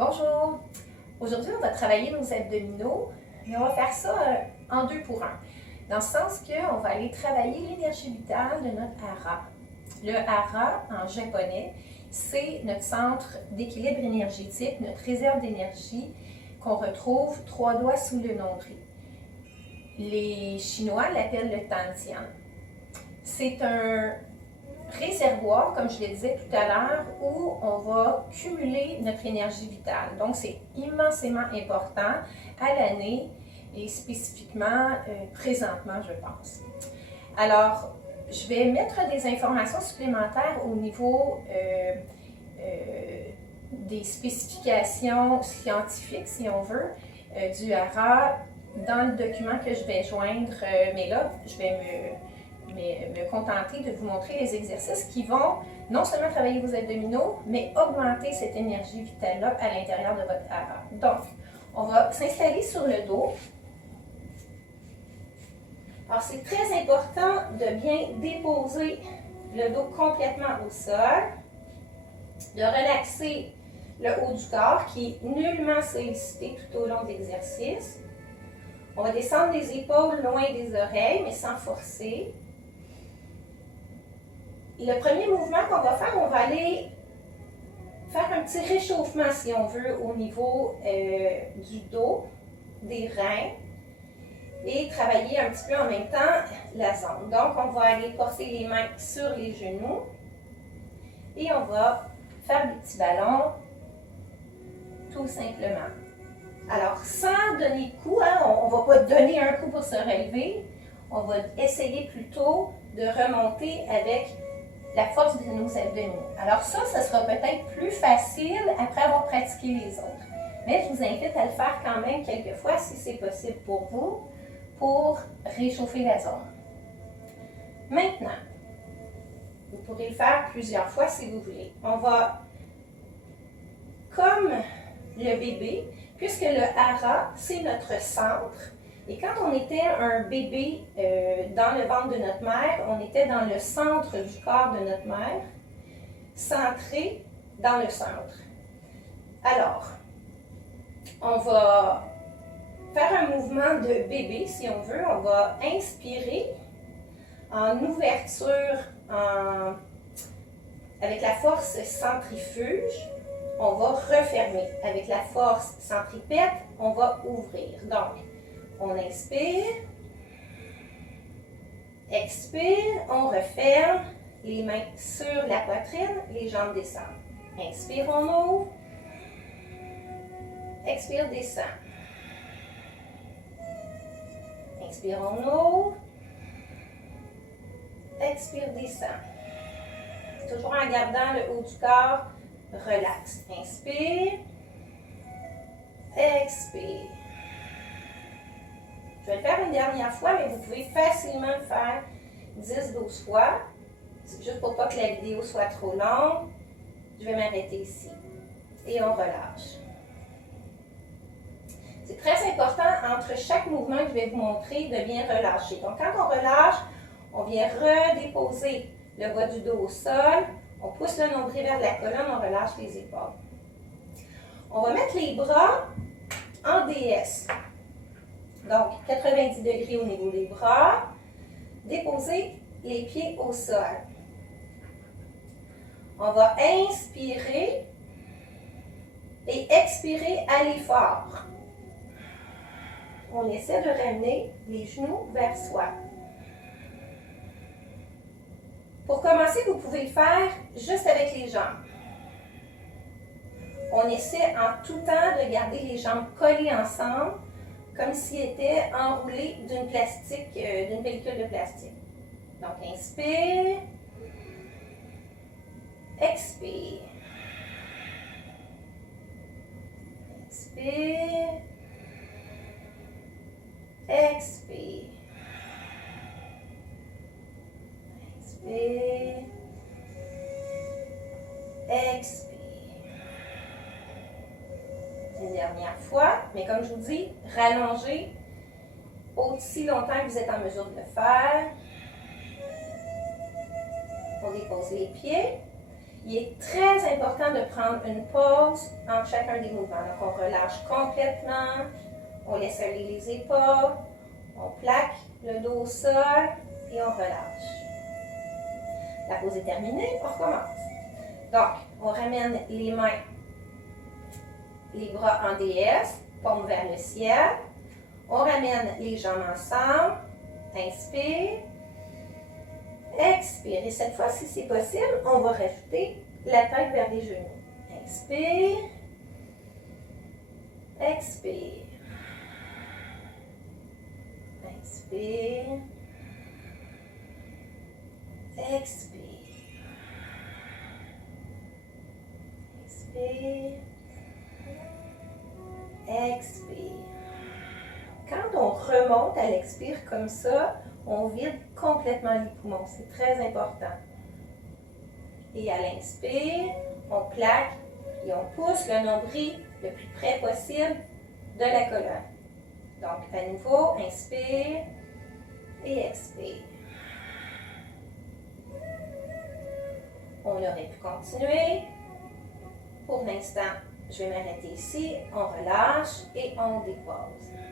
Bonjour! Aujourd'hui, on va travailler nos abdominaux, mais on va faire ça en 2 pour 1. Dans le sens qu'on va aller travailler l'énergie vitale de notre hara. Le hara, en japonais, c'est notre centre d'équilibre énergétique, notre réserve d'énergie qu'on retrouve 3 doigts sous le nombril. Les Chinois l'appellent le Tantian. C'est un réservoir, comme je le disais tout à l'heure, où on va cumuler notre énergie vitale. Donc, c'est immensément important à l'année et spécifiquement présentement, je pense. Alors, je vais mettre des informations supplémentaires au niveau des spécifications scientifiques, si on veut, du hara dans le document que je vais joindre, mais là, je vais me contenter de vous montrer les exercices qui vont non seulement travailler vos abdominaux, mais augmenter cette énergie vitale-là à l'intérieur de votre hara. Donc, on va s'installer sur le dos. Alors, c'est très important de bien déposer le dos complètement au sol, de relaxer le haut du corps qui est nullement sollicité tout au long de l'exercice. On va descendre les épaules loin des oreilles, mais sans forcer. Le premier mouvement qu'on va faire, on va aller faire un petit réchauffement, si on veut, au niveau du dos, des reins, et travailler un petit peu en même temps la zone. Donc, on va aller porter les mains sur les genoux et on va faire des petits ballons, tout simplement. Alors, sans donner de coup, on ne va pas donner un coup pour se relever, on va essayer plutôt de remonter avec la force de nos abdominaux. Alors ça sera peut-être plus facile après avoir pratiqué les autres. Mais je vous invite à le faire quand même quelques fois si c'est possible pour vous, pour réchauffer la zone. Maintenant, vous pourrez le faire plusieurs fois si vous voulez. On va, comme le bébé, puisque le hara, c'est notre centre, et quand on était un bébé dans le ventre de notre mère, on était dans le centre du corps de notre mère, centré dans le centre. Alors, on va faire un mouvement de bébé, si on veut. On va inspirer en ouverture, avec la force centrifuge. On va refermer. Avec la force centripète, on va ouvrir. Donc, on inspire, expire, on referme, les mains sur la poitrine, les jambes descendent. Inspire, on ouvre, expire, descend. Inspire, on ouvre, expire, descend. Toujours en gardant le haut du corps, relax. Inspire, expire. Je vais le faire une dernière fois, mais vous pouvez facilement le faire 10-12 fois. C'est juste pour pas que la vidéo soit trop longue. Je vais m'arrêter ici. Et on relâche. C'est très important entre chaque mouvement que je vais vous montrer de bien relâcher. Donc quand on relâche, on vient redéposer le bas du dos au sol. On pousse le nombril vers la colonne, on relâche les épaules. On va mettre les bras en DS. Donc, 90 degrés au niveau des bras. Déposer les pieds au sol. On va inspirer et expirer à l'effort. On essaie de ramener les genoux vers soi. Pour commencer, vous pouvez le faire juste avec les jambes. On essaie en tout temps de garder les jambes collées ensemble, comme s'ils étaient enroulés d'une pellicule de plastique. Donc, inspire, expire. Inspire, expire. Inspire, expire. Une dernière fois, mais comme je vous dis, rallongez aussi longtemps que vous êtes en mesure de le faire. On dépose les pieds Il est très important de prendre une pause entre chacun des mouvements. Donc, on relâche complètement, on laisse aller les épaules, on plaque le dos au sol et on relâche. La pause est terminée, on recommence. Donc, on ramène les mains, les bras en DS, paume vers le ciel. On ramène les jambes ensemble. Inspire. Expire. Et cette fois, si c'est possible, on va rajouter la tête vers les genoux. Inspire. Expire. Inspire. Expire. Inspire. Expire. Quand on remonte à l'expire comme ça, on vide complètement les poumons. C'est très important. Et à l'inspire, on plaque et on pousse le nombril le plus près possible de la colonne. Donc, à nouveau, inspire et expire. On aurait pu continuer. Pour l'instant, je vais m'arrêter ici. On relâche et on dépose.